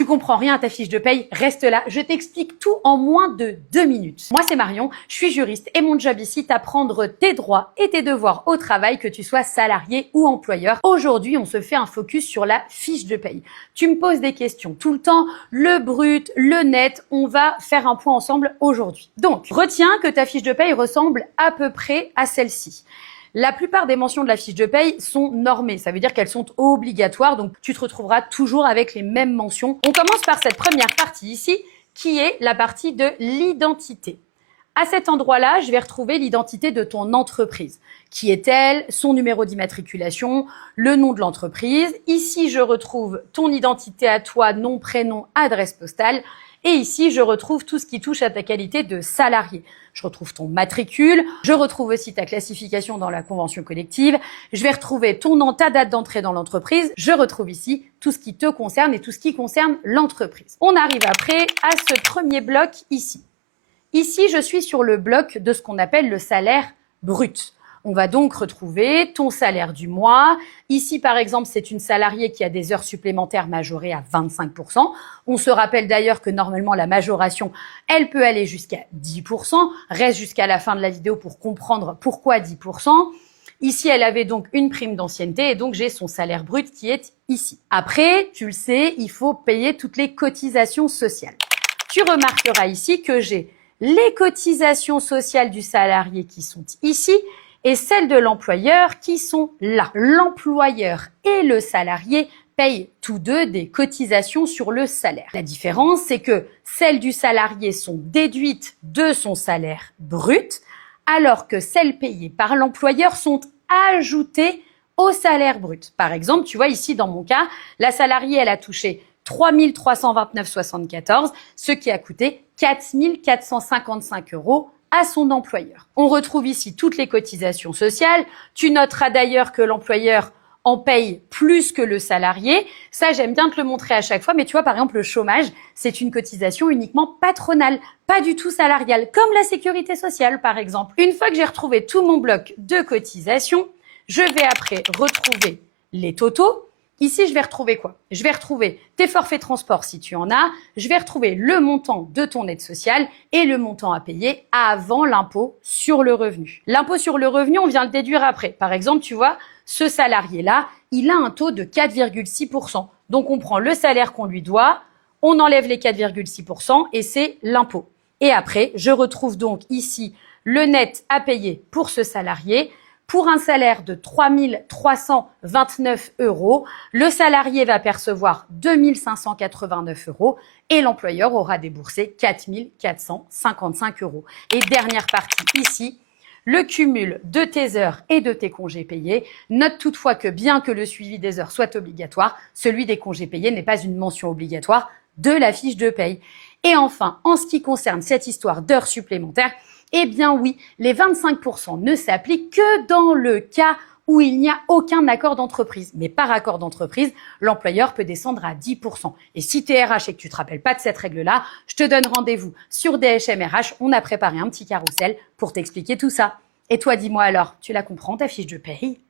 Tu comprends rien à ta fiche de paye? Reste là, je t'explique tout en moins de 2 minutes. Moi, c'est Marion, je suis juriste et mon job ici, t'apprendre tes droits et tes devoirs au travail, que tu sois salarié ou employeur. Aujourd'hui, on se fait un focus sur la fiche de paye. Tu me poses des questions tout le temps, le brut, le net, on va faire un point ensemble aujourd'hui. Donc, retiens que ta fiche de paye ressemble à peu près à celle-ci. La plupart des mentions de la fiche de paye sont normées, ça veut dire qu'elles sont obligatoires, donc tu te retrouveras toujours avec les mêmes mentions. On commence par cette première partie ici, qui est la partie de l'identité. À cet endroit-là, je vais retrouver l'identité de ton entreprise. Qui est-elle? Son numéro d'immatriculation, le nom de l'entreprise. Ici, je retrouve ton identité à toi, nom, prénom, adresse postale. Et ici, je retrouve tout ce qui touche à ta qualité de salarié. Je retrouve ton matricule, je retrouve aussi ta classification dans la convention collective, je vais retrouver ton nom, ta date d'entrée dans l'entreprise, je retrouve ici tout ce qui te concerne et tout ce qui concerne l'entreprise. On arrive après à ce premier bloc ici. Ici, je suis sur le bloc de ce qu'on appelle le salaire brut. On va donc retrouver ton salaire du mois. Ici, par exemple, c'est une salariée qui a des heures supplémentaires majorées à 25%. On se rappelle d'ailleurs que normalement, la majoration, elle peut aller jusqu'à 10%. Reste jusqu'à la fin de la vidéo pour comprendre pourquoi 10%. Ici, elle avait donc une prime d'ancienneté et donc j'ai son salaire brut qui est ici. Après, tu le sais, il faut payer toutes les cotisations sociales. Tu remarqueras ici que j'ai les cotisations sociales du salarié qui sont ici et celles de l'employeur qui sont là. L'employeur et le salarié payent tous deux des cotisations sur le salaire. La différence, c'est que celles du salarié sont déduites de son salaire brut, alors que celles payées par l'employeur sont ajoutées au salaire brut. Par exemple, tu vois ici dans mon cas, la salariée, elle a touché 3 329,74 €, ce qui a coûté 4 455 € à son employeur. On retrouve ici toutes les cotisations sociales. Tu noteras d'ailleurs que l'employeur en paye plus que le salarié. Ça, j'aime bien te le montrer à chaque fois. Mais tu vois, par exemple, le chômage, c'est une cotisation uniquement patronale, pas du tout salariale, comme la sécurité sociale, par exemple. Une fois que j'ai retrouvé tout mon bloc de cotisations, je vais après retrouver les totaux. Ici, je vais retrouver quoi? Je vais retrouver tes forfaits transport si tu en as, je vais retrouver le montant de ton aide sociale et le montant à payer avant l'impôt sur le revenu. L'impôt sur le revenu, on vient le déduire après. Par exemple, tu vois, ce salarié-là, il a un taux de 4,6%. Donc, on prend le salaire qu'on lui doit, on enlève les 4,6% et c'est l'impôt. Et après, je retrouve donc ici le net à payer pour ce salarié. Pour un salaire de 3 329 €, le salarié va percevoir 2 589 € et l'employeur aura déboursé 4 455 €. Et dernière partie ici, le cumul de tes heures et de tes congés payés. Note toutefois que bien que le suivi des heures soit obligatoire, celui des congés payés n'est pas une mention obligatoire de la fiche de paye. Et enfin, en ce qui concerne cette histoire d'heures supplémentaires, eh bien oui, les 25% ne s'appliquent que dans le cas où il n'y a aucun accord d'entreprise. Mais par accord d'entreprise, l'employeur peut descendre à 10%. Et si tu es RH et que tu ne te rappelles pas de cette règle-là, je te donne rendez-vous sur DHM RH. On a préparé un petit carrousel pour t'expliquer tout ça. Et toi, dis-moi alors, tu la comprends ta fiche de paye ?